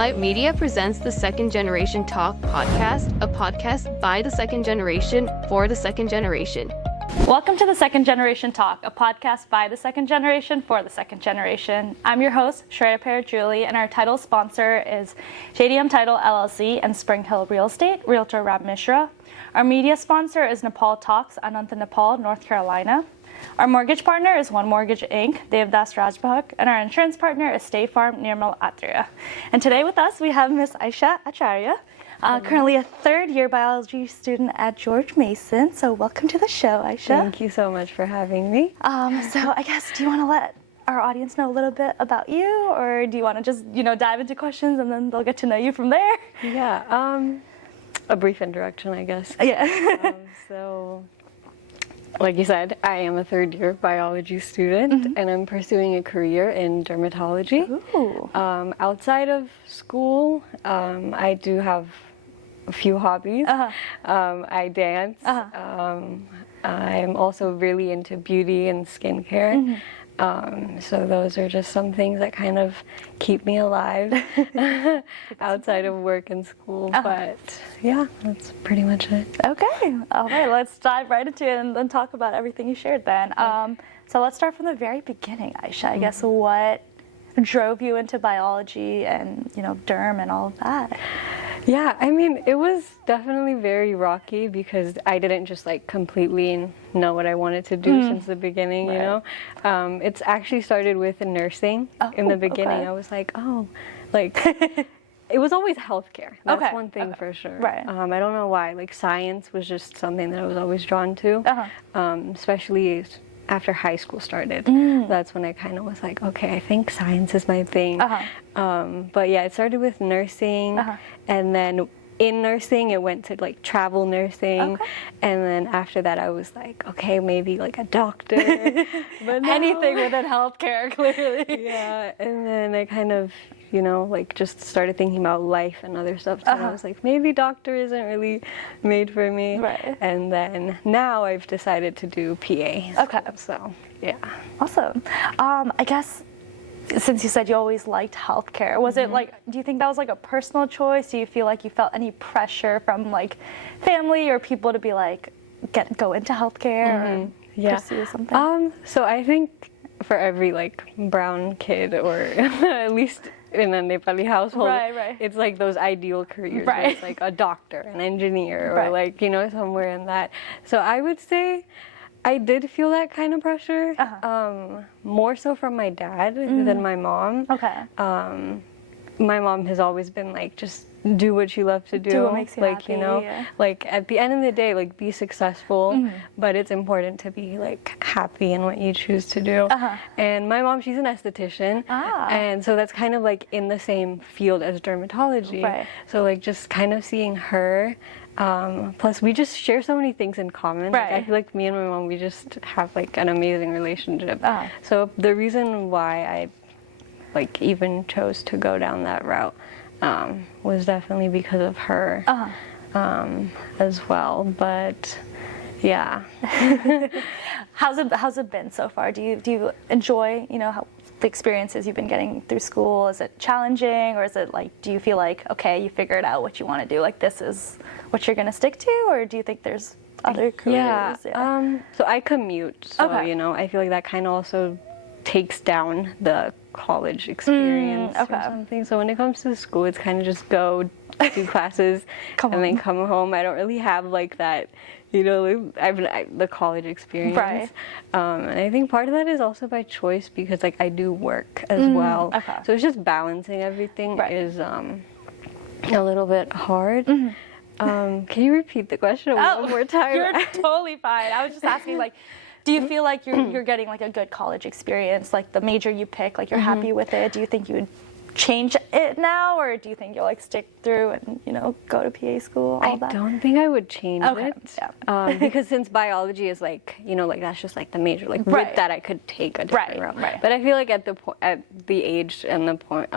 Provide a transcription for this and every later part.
Spotlight Media presents the Second Generation Talk podcast, a podcast by the second generation for the second generation. Welcome to the Second Generation Talk, a podcast by the second generation for the second generation. I'm your host, Shreya Parajuli, and our title sponsor is JDM Title LLC and Spring Hill Real Estate, Realtor Ram Mishra. Our media sponsor is Nepal Talks, Ananta, Nepal, North Carolina. Our mortgage partner is One Mortgage Inc., Devdas Rajbhak, and our insurance partner is State Farm, Nirmal Atria. And today with us, we have Miss Aisha Acharya, currently a third-year biology student at George Mason. So welcome to the show, Aisha. Thank you so much for having me. So I guess, do you want to let our audience know a little bit about you, or do you want to just, dive into questions and then they'll get to know you from there? Yeah, a brief introduction, I guess. Yeah. So, like you said, I am a third-year biology student, and I'm pursuing a career in dermatology. Ooh. Outside of school, I do have a few hobbies. I dance. I'm also really into beauty and skincare. So those are just some things that kind of keep me alive outside of work and school. But yeah, that's pretty much it. Okay. All right. Let's dive right into it and then talk about everything you shared then. So let's start from the very beginning, Aisha. I guess what drove you into biology and, derm and all of that? Yeah, I mean, it was definitely very rocky because I didn't just completely know what I wanted to do since the beginning, you know? It's actually started with nursing in the beginning. Okay. I was like, it was always healthcare. That's one thing for sure. Right. I don't know why. Science was just something that I was always drawn to, especially after high school started. That's when I kind of was like, okay, I think science is my thing. But yeah, it started with nursing, and then in nursing it went to travel nursing, and then after that I was like, okay, maybe a doctor. But no. Anything within healthcare, clearly. Yeah, and then I kind of just started thinking about life and other stuff. So I was like, maybe doctor isn't really made for me. Right. And then now I've decided to do PA. Okay. So, yeah. Awesome. I guess since you said you always liked healthcare, was it do you think that was a personal choice? Do you feel like you felt any pressure from family or people to be go into healthcare or pursue something? So I think for every brown kid, or at least in a Nepali household, it's those ideal careers. Where it's a doctor, an engineer, or somewhere in that. So I would say I did feel that kind of pressure, more so from my dad than my mom. Okay. My mom has always been just do what you love to do. Do what makes you happy, at the end of the day, be successful, but it's important to be happy in what you choose to do. And my mom, she's an esthetician, and so that's kind of in the same field as dermatology. Right. So just kind of seeing her. Plus, we just share so many things in common. Right. I feel me and my mom, we just have an amazing relationship. So the reason why I even chose to go down that route was definitely because of her as well. But yeah. How's it been so far? Do you enjoy how the experiences you've been getting through school? Is it challenging, or is it do you feel okay, you figured out what you want to do, this is what you're going to stick to, or do you think there's other careers? So I commute, so I feel that kind of also takes down the college experience or something. So when it comes to school, it's kind of just go do classes and then come home. I don't really have that, the college experience. Right. And I think part of that is also by choice because I do work as well. Okay. So it's just balancing everything is a little bit hard. Can you repeat the question one more time? You're totally fine. I was just asking do you feel you're getting a good college experience, the major you pick, you're happy with it? Do you think you would change it now, or do you think you'll stick through and go to PA school? All that? I don't think I would change it. Yeah. Because since biology is that's just the major with that I could take a different route. Right. But I feel at the age and the point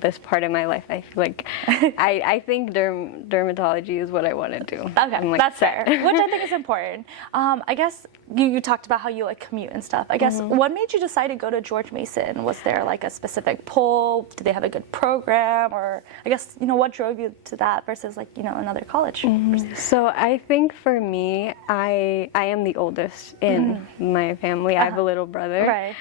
this part of my life, I feel I think dermatology is what I want to do. Okay, that's fair, which I think is important. I guess you talked about how you like commute and stuff. I guess what made you decide to go to George Mason? Was there like a specific pull? Did they have a good program? Or I guess, what drove you to that versus like, another college? So I think for me, I am the oldest in my family. I have a little brother. Right.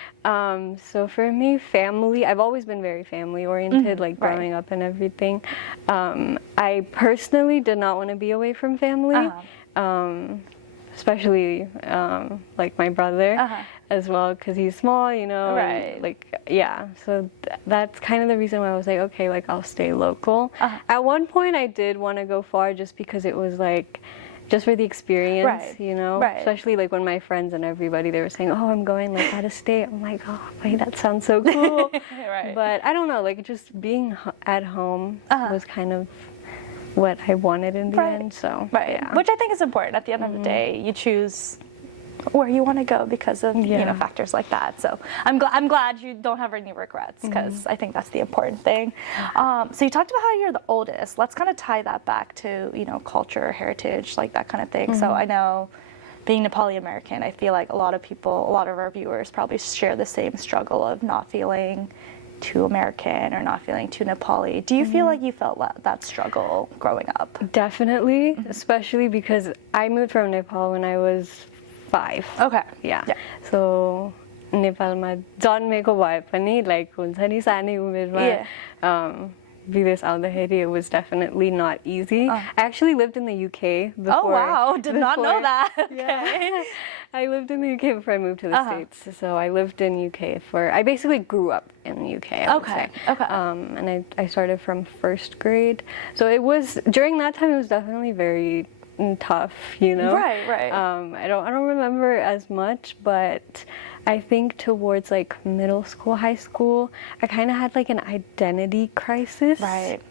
So for me, family, I've always been very family oriented, like growing up and everything. I personally did not want to be away from family. Especially like my brother as well, because he's small, Right. and, like, yeah, so that's kind of the reason why I was like, okay, like, I'll stay local. At one point I did want to go far just because it was like just for the experience, Right. Right. especially like when my friends and everybody, they were saying, oh, I'm going like out of state. I'm like, oh wait, that sounds so cool. Right. But I don't know, like just being at home was kind of what I wanted in the end. So yeah. Which I think is important. At the end of the day, you choose where you want to go because of factors like that. So I'm glad you don't have any regrets, because I think that's the important thing. So you talked about how you're the oldest. Let's kind of tie that back to culture, heritage, like that kind of thing. So I know, being Nepali American, I feel like a lot of our viewers probably share the same struggle of not feeling too American or not feeling too Nepali. Do you feel like you felt that struggle growing up? Definitely, especially because I moved from Nepal when I was 5. Okay. Yeah. So नेपालमा जन्मेको भए पनि like हुन्छ नि सानै उमेरमा विदेश आउँदाखेरि, it was definitely not easy. I actually lived in the UK before. Oh wow, did not know that. Okay. Yeah. I lived in the UK before I moved to the States. So I lived in UK I basically grew up in the UK, I would say. Okay. And I started from 1st grade. So it was, during that time, it was definitely very tough, Right. I don't remember as much, but I think towards like middle school, high school, I kind of had like an identity crisis,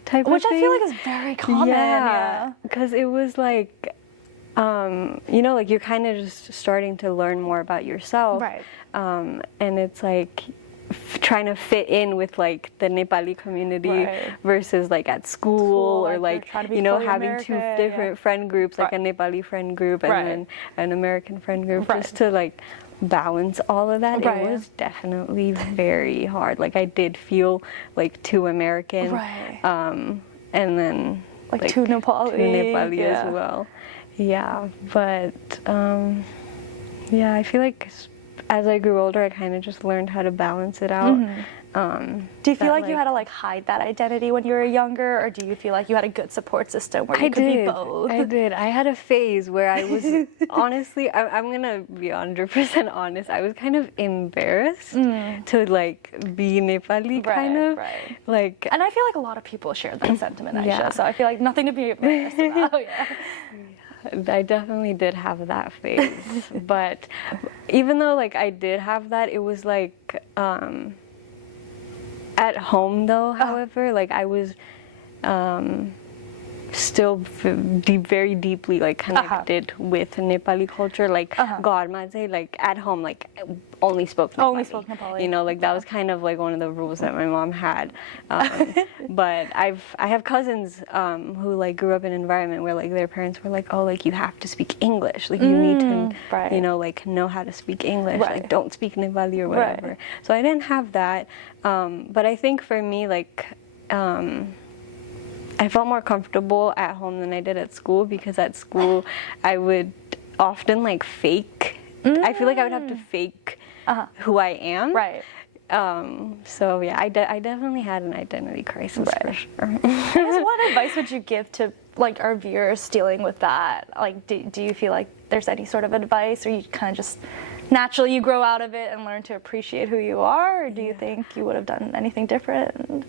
type Which of thing. I feel like is very common. Yeah, because it was like, like you're kind of just starting to learn more about yourself, right? And it's like trying to fit in with like the Nepali community versus like at school or like having 2 different friend groups, like a Nepali friend group and then an American friend group, just to like balance all of that. It was definitely very hard. Like I did feel like too American, and then like too Nepali, as well. Yeah, but I feel like as I grew older, I kind of just learned how to balance it out. Do you feel like you had to like hide that identity when you were younger, or do you feel like you had a good support system where you could be both? I did. I had a phase where I was honestly, I'm gonna be 100% honest. I was kind of embarrassed to like be Nepali, kind of. Like, and I feel like a lot of people share that sentiment, Aisha. So I feel like nothing to be embarrassed about. I definitely did have that phase, but even though like I did have that, it was like at home though. However, like I was still very deeply like connected with Nepali culture. Like घरमा चाहिँ, like at home, like only spoke Nepali. Like that was kind of like one of the rules that my mom had. But I have cousins who like grew up in an environment where like their parents were like, oh, like you have to speak English, like you need to like know how to speak English, like don't speak Nepali or whatever. So I didn't have that, but I think for me, like I felt more comfortable at home than I did at school, because at school I would often like fake. I feel like I would have to fake who I am. So yeah, I definitely had an identity crisis for sure. I guess what advice would you give to like our viewers dealing with that? Like, do you feel like there's any sort of advice, or you kind of just naturally you grow out of it and learn to appreciate who you are, or do you think you would have done anything different?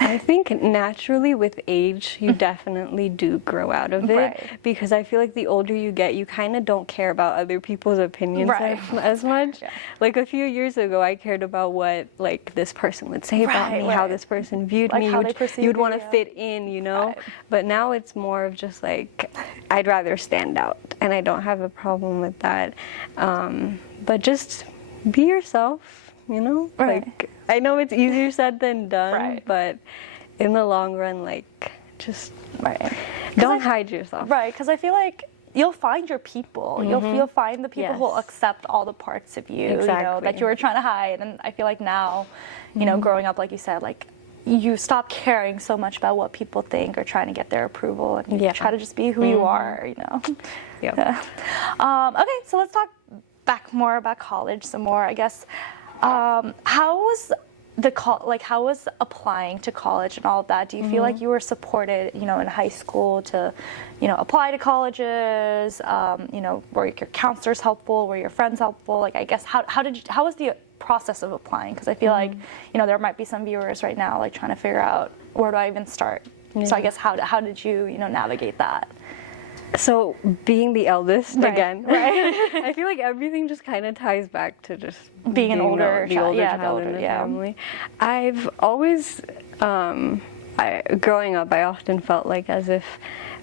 I think naturally with age, you definitely do grow out of it, because I feel like the older you get, you kind of don't care about other people's opinions as much. Like a few years ago, I cared about what like this person would say about me, how this person viewed me. You'd want to fit in, But now it's more of just like, I'd rather stand out, and I don't have a problem with that. But just be yourself. Like I know it's easier said than done, but in the long run, like just don't hide yourself. Because I feel like you'll find your people. You'll find the people who will accept all the parts of you, you know, that you were trying to hide. And I feel like now, you know, growing up, like you said, like you stop caring so much about what people think or trying to get their approval, and you try to just be who you are, you know. Okay, so let's talk back more about college some more. I guess how was how was applying to college and all of that? Do you feel like you were supported, you know, in high school to, you know, apply to colleges? You know, were your counselors helpful? Were your friends helpful? Like, I guess how was the process of applying? Because I feel like, you know, there might be some viewers right now like trying to figure out, where do I even start? So I guess how did you, you know, navigate that? So being the eldest again, I feel like everything just kind of ties back to just being an older child in the family. I've always, growing up, I often felt like as if,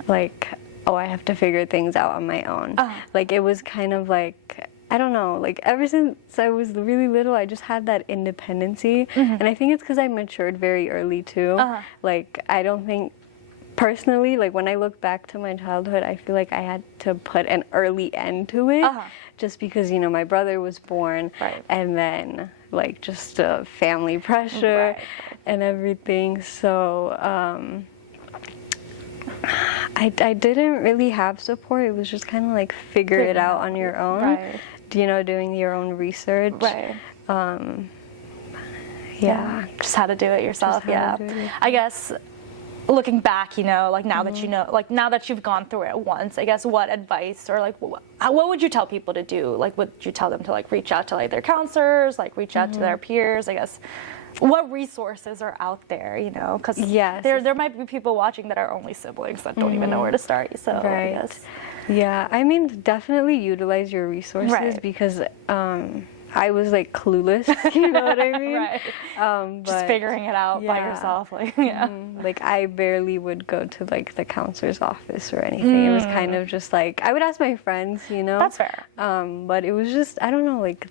like, oh, I have to figure things out on my own. Like, it was kind of like, I don't know, like ever since I was really little, I just had that independency, and I think it's because I matured very early too. Like, I don't think. Personally, like when I look back to my childhood, I feel like I had to put an early end to it, just because, you know, my brother was born, and then like just family pressure and everything. So I didn't really have support. It was just kind of like figure it out on your own, you know, doing your own research. Just how to do it yourself. I guess. Looking back, you know, like now that you know, like now that you've gone through it once, I guess what advice or like what would you tell people to do? Like, would you tell them to like reach out to like their counselors, like reach out to their peers? I guess what resources are out there, you know? Because there might be people watching that are only siblings that don't even know where to start. So I guess. Yeah, I mean, definitely utilize your resources because. I was like clueless, you know what I mean? Just figuring it out by yourself, like like I barely would go to like the counselor's office or anything. It was kind of just like I would ask my friends, you know. That's fair. But it was just I don't know, like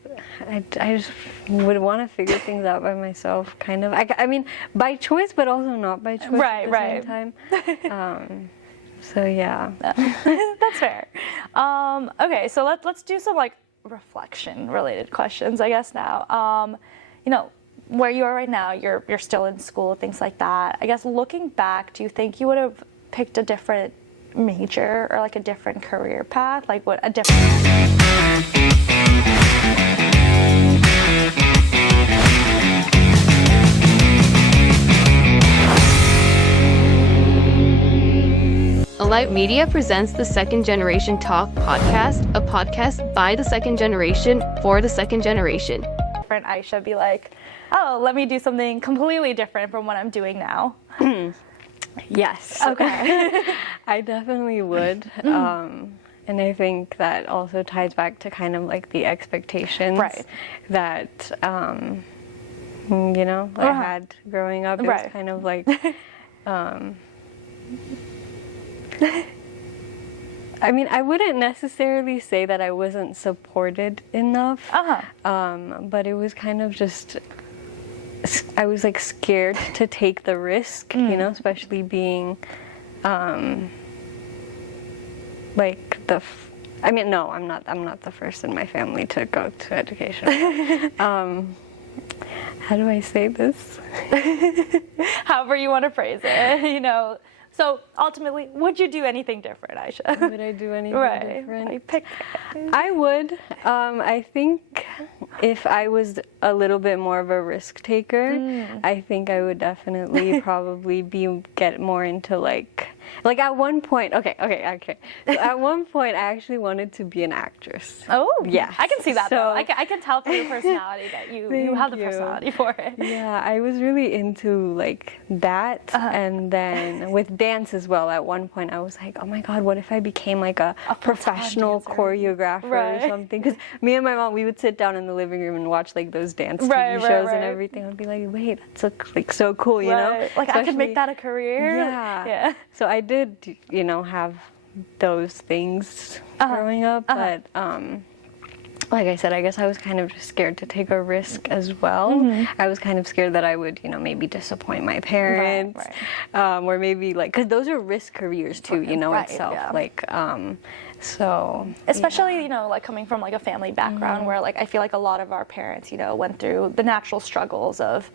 I just would want to figure things out by myself, kind of. I mean, by choice, but also not by choice at the same time. So yeah, that's fair. Okay, so let's do some like reflection related questions, I guess now. You know, where you are right now, you're still in school, things like that. I guess looking back, do you think you would have picked a different major or like a different career path? Like what a different... Alight Media presents the Second Generation Talk podcast, a podcast by the second generation for the second generation. Different Aisha be like, oh, let me do something completely different from what I'm doing now. Yes. Okay. I definitely would. And I think that also ties back to kind of like the expectations that, you know, I had growing up. It was kind of like... I mean, I wouldn't necessarily say that I wasn't supported enough, but it was kind of just, I was like scared to take the risk, you know, especially being, like I mean, no, I'm not the first in my family to go to education. How do I say this? However you want to phrase it, you know. So ultimately, would you do anything different, Aisha? Would I do anything different? I would. I think if I was a little bit more of a risk taker, I think I would definitely probably get more into like at one point. Okay. So at one point, I actually wanted to be an actress. Oh, yeah. I can see that. So, though. I can tell from your personality that you have the personality for it. Yeah, I was really into like that, and then with dance as well. At one point, I was like, oh my God, what if I became like a professional choreographer or something? Because me and my mom, we would sit down in the living room and watch like those dance TV shows and everything. I'd be like, wait, that's like so cool, you know? Like especially, I could make that a career. Yeah. So I did, you know, have those things growing up, but like I said, I guess I was kind of just scared to take a risk as well. I was kind of scared that I would, maybe disappoint my parents, or maybe because those are risk careers too, itself. Yeah. So especially like coming from like a family background where like I feel like a lot of our parents went through the natural struggles of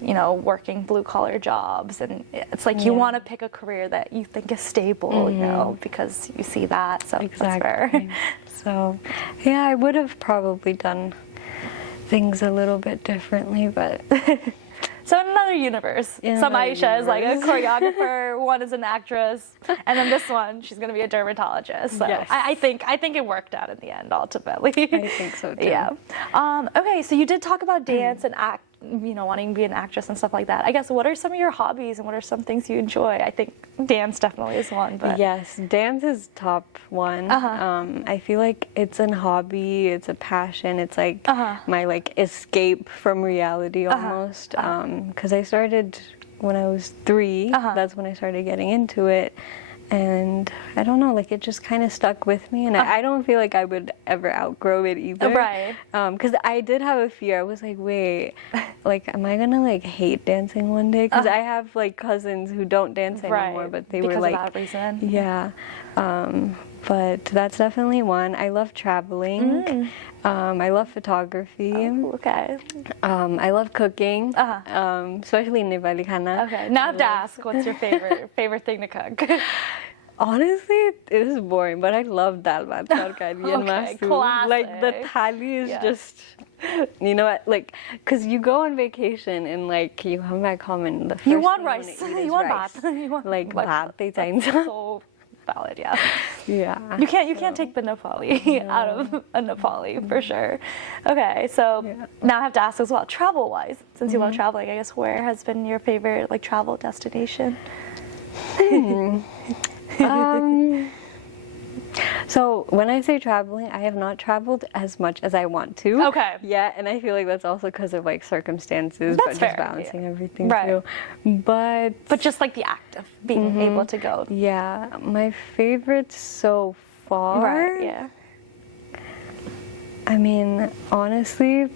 working blue collar jobs, and it's like you want to pick a career that you think is stable, because you see that. So exactly. That's fair. So yeah, I would have probably done things a little bit differently, but so in another universe, Aisha is like a choreographer, one is an actress, and then this one, she's going to be a dermatologist. So yes. I think it worked out in the end, ultimately. I think so too. Yeah. Okay, so you did talk about dance and wanting to be an actress and stuff like that. I guess, what are some of your hobbies and what are some things you enjoy? I think dance definitely is one. But yes, dance is top one. I feel like it's a hobby, it's a passion, it's like my escape from reality almost. Because I started when I was 3. That's when I started getting into it. And I don't know, it just kind of stuck with me, and I don't feel like I would ever outgrow it either. Right. Because I did have a fear. I was like, wait, am I gonna hate dancing one day? Because I have cousins who don't dance anymore, but they were because of that reason. Yeah. But that's definitely one. I love traveling. I love photography. Oh, okay. I love cooking, especially Nepali khana. Okay. Now I have to ask, what's your favorite thing to cook? Honestly, it is boring, but I love dal bhat tarkari and masu. Classic. The thali is just, because you go on vacation and you come back home and the first you want thing rice. you You want rice. bhat. You want bhat they that's so valid, yeah. Yeah. You can't take the Nepali out of a Nepali for sure. Okay, so now I have to ask as well, travel-wise, since you love traveling, I guess where has been your favorite travel destination? So when I say traveling, I have not traveled as much as I want to. Okay. Yeah, and I feel like that's also because of circumstances, that's but just fair, balancing everything right. too. But just the act of being able to go. Yeah, my favorite so far. Right. Yeah. I mean, honestly,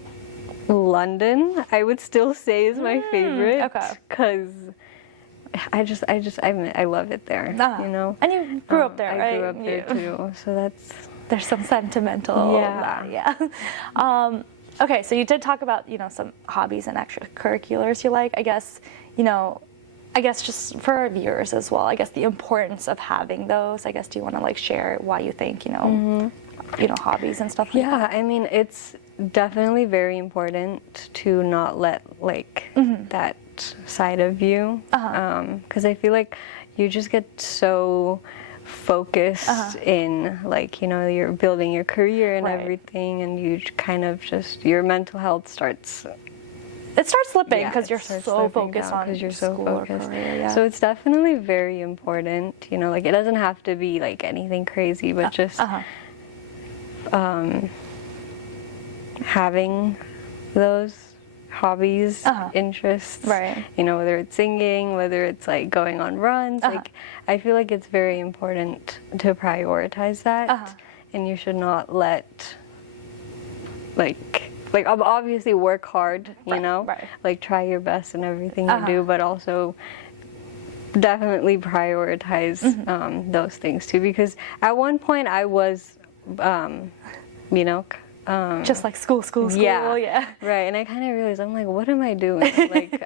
London, I would still say is my favorite. Okay. Because I love it there, And you grew up there, right? I grew up there too, so there's some sentimental. Yeah. Okay, so you did talk about some hobbies and extracurriculars you like. I guess just for our viewers as well. I guess the importance of having those. I guess, do you want to share why you think hobbies and stuff like that? Yeah, I mean, it's definitely very important to not let that side of you, because I feel like you just get so focused in you're building your career and everything, and you kind of just your mental health starts slipping because you're so focused on because you're so focused. Career, so it's definitely very important, it doesn't have to be anything crazy, but just having those hobbies, interests, right? Whether it's singing, whether it's going on runs, I feel like it's very important to prioritize that, and you should not let obviously work hard, right. Try your best in everything you do, but also definitely prioritize those things too, because at one point I was just school, yeah. Right, and I kind of realized, I'm what am I doing?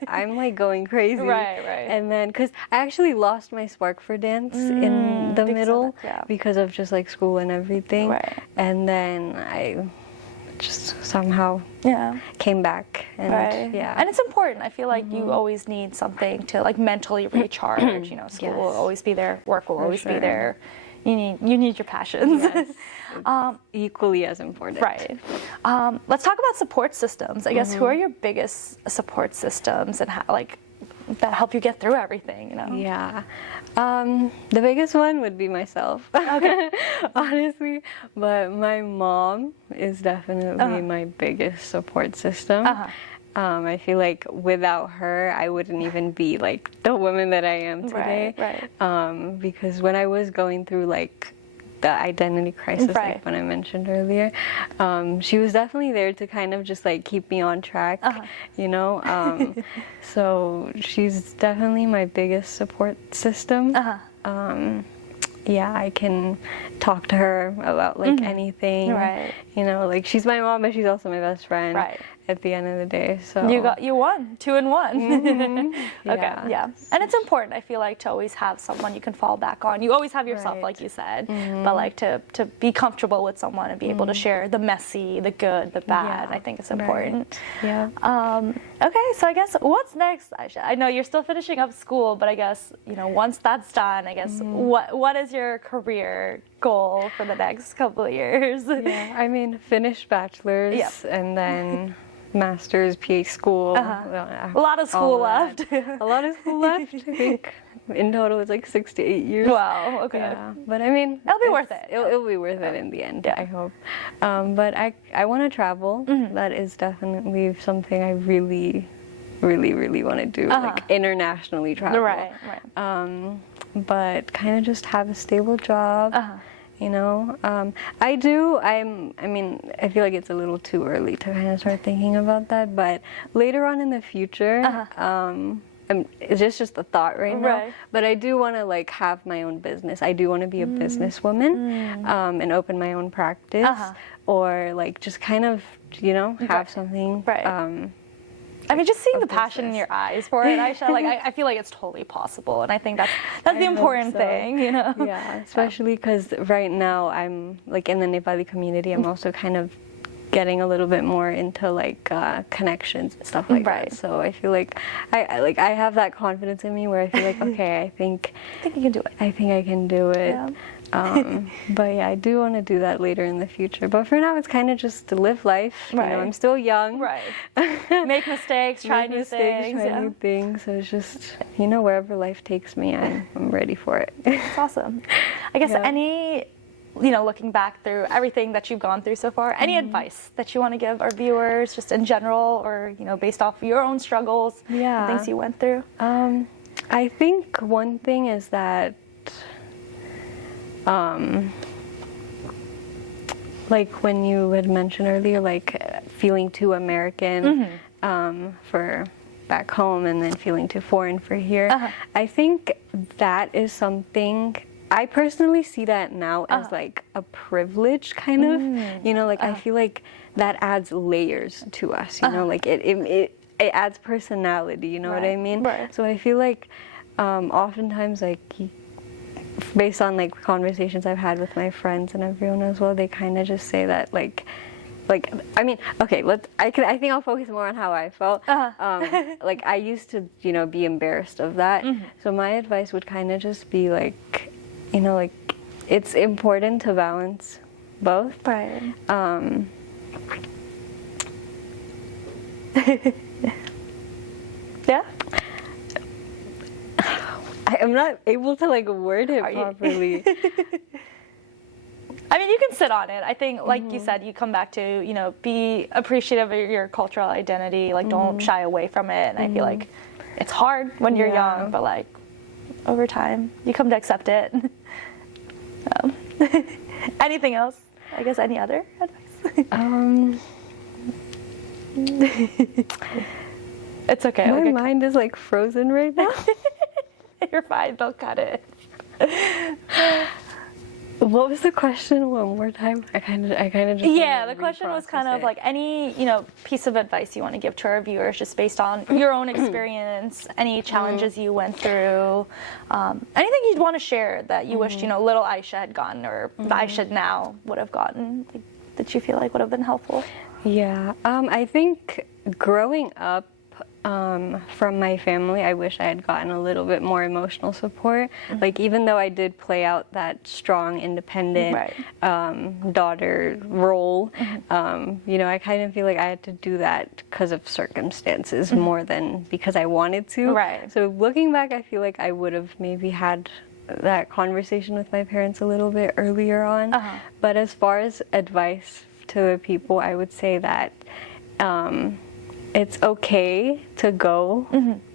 I'm going crazy. Right. And then, because I actually lost my spark for dance in the middle because of just school and everything. Right. And then I just somehow came back. And and it's important. I feel like you always need something to mentally recharge. School will always be there, work will always be there. You need your passions. Yes. Equally as important. Right. Let's talk about support systems. I guess, who are your biggest support systems and how, that help you get through everything? Yeah. The biggest one would be myself. Okay. Honestly, but my mom is definitely my biggest support system. I feel like without her, I wouldn't even be the woman that I am today. Right. Because when I was going through the identity crisis, Right. like when I mentioned earlier. She was definitely there to kind of just like keep me on track, you know. So she's definitely my biggest support system. Yeah, I can talk to her about like anything. Right. You know, like she's my mom, but she's also my best friend. Right. At the end of the day, so You won 2 in 1. Okay, Yeah. and it's important, I feel like, to always have someone you can fall back on. You always have yourself, Right. like you said, but like to be comfortable with someone and be able to share the messy, the good, the bad. Yeah. I think it's important. Yeah. Okay, so I guess what's next, Aisha? I know you're still finishing up school, but I guess, you know, once that's done, I guess what is your career goal for the next couple of years? Yeah, I mean, finish bachelor's Yep. and then master's, PA school. A lot of school left. A lot of school left. I think in total it's like 6 to 8 years. Wow, okay. Yeah, but I mean, It'll be worth it. It'll be worth it in the end, Yeah. I hope. But I want to travel. That is definitely something I really want to do, like internationally travel. Right. But kind of just have a stable job. You know, I mean, I feel like it's a little too early to kind of start thinking about that, but later on in the future, it's just a thought right now, Right. but I do want to like have my own business. I do want to be a businesswoman, and open my own practice, or like just kind of, you know, have something, Right. I mean, just seeing the of passion in business. your eyes for it, Aisha, like I feel like it's totally possible, and I think that's the hope important so. thing, you know. Yeah, especially because right now I'm like in the Nepali community. I'm also kind of getting a little bit more into like connections and stuff like Right. that. So I feel like I have that confidence in me where I feel like okay, I think I think you can do it. I think I can do it. Yeah. But yeah, I do want to do that later in the future. But for now, it's kind of just to live life. You Right. know, I'm still young. Right. Make mistakes, try Make new mistakes, things. try Yeah. new things. So it's just, you know, wherever life takes me, I'm ready for it. It's awesome. I guess any, you know, looking back through everything that you've gone through so far, any advice that you want to give our viewers, just in general, or you know, based off your own struggles, Yeah. and things you went through? I think one thing is that, like when you had mentioned earlier, like feeling too American for back home and then feeling too foreign for here. I think that is something, I personally see that now as like a privilege kind of, you know, like I feel like that adds layers to us, you know, like it adds personality, you know what I mean? Right. So I feel like oftentimes like based on like conversations I've had with my friends and everyone as well, they kind of just say that like I mean, okay, I think I'll focus more on how I felt. Like I used to, you know, be embarrassed of that. So my advice would kind of just be like, you know, like it's important to balance both. Right. Yeah. I am not able to like word it properly. I mean, you can sit on it. I think, like you said, you come back to, you know, be appreciative of your cultural identity. Like, don't shy away from it. And I feel like it's hard when you're young, but like over time, you come to accept it. Anything else? I guess any other advice? It's okay. My mind is like frozen right now. You're fine. Don't cut it. What was the question one more time? I kind of just Yeah, wanna the question was kind reprocess of it. like any, you know, piece of advice you want to give to our viewers just based on your own experience, any challenges you went through, anything you'd want to share that you wished, you know, little Aisha had gotten or the Aisha now would have gotten, like, that you feel like would have been helpful? Yeah, I think growing up from my family, I wish I had gotten a little bit more emotional support. Like, even though I did play out that strong, independent daughter role, you know, I kind of feel like I had to do that because of circumstances more than because I wanted to. Right. So looking back, I feel like I would have maybe had that conversation with my parents a little bit earlier on. But as far as advice to the people, I would say that it's okay to go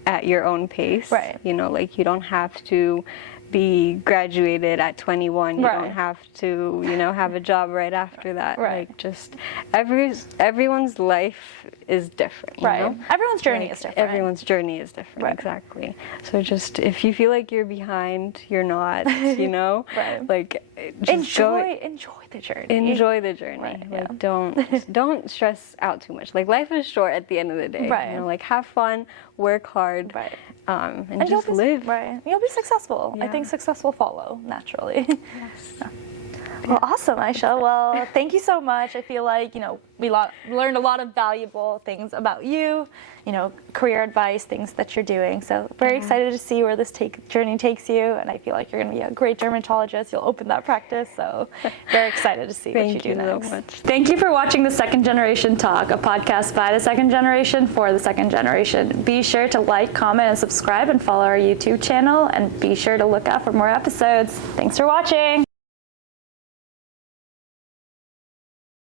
at your own pace. Right. You know, like you don't have to be graduated at 21. You Right. don't have to, have a job right after that. Right. Like, just everyone's life is different. You Right. know? Everyone's journey Like, is different. Everyone's journey is different. Right. Exactly. So just if you feel like you're behind, you're not. Right. Like, just enjoy the journey. enjoy the journey. Right, Like, yeah. don't stress out too much. Like, life is short at the end of the day. Right. Like, have fun, work hard, Right. and just live. Right. You'll be successful. I Yeah. think success will follow naturally. Yes. Well, awesome, Aisha. Well, thank you so much. I feel like, we learned a lot of valuable things about you, career advice, things that you're doing. So very excited to see where this journey takes you. And I feel like you're going to be a great dermatologist. You'll open that practice. So very excited to see what you do next. Thank you so much. Thank you for watching The Second Generation Talk, a podcast by the second generation for the second generation. Be sure to like, comment, and subscribe and follow our YouTube channel. And be sure to look out for more episodes. Thanks for watching.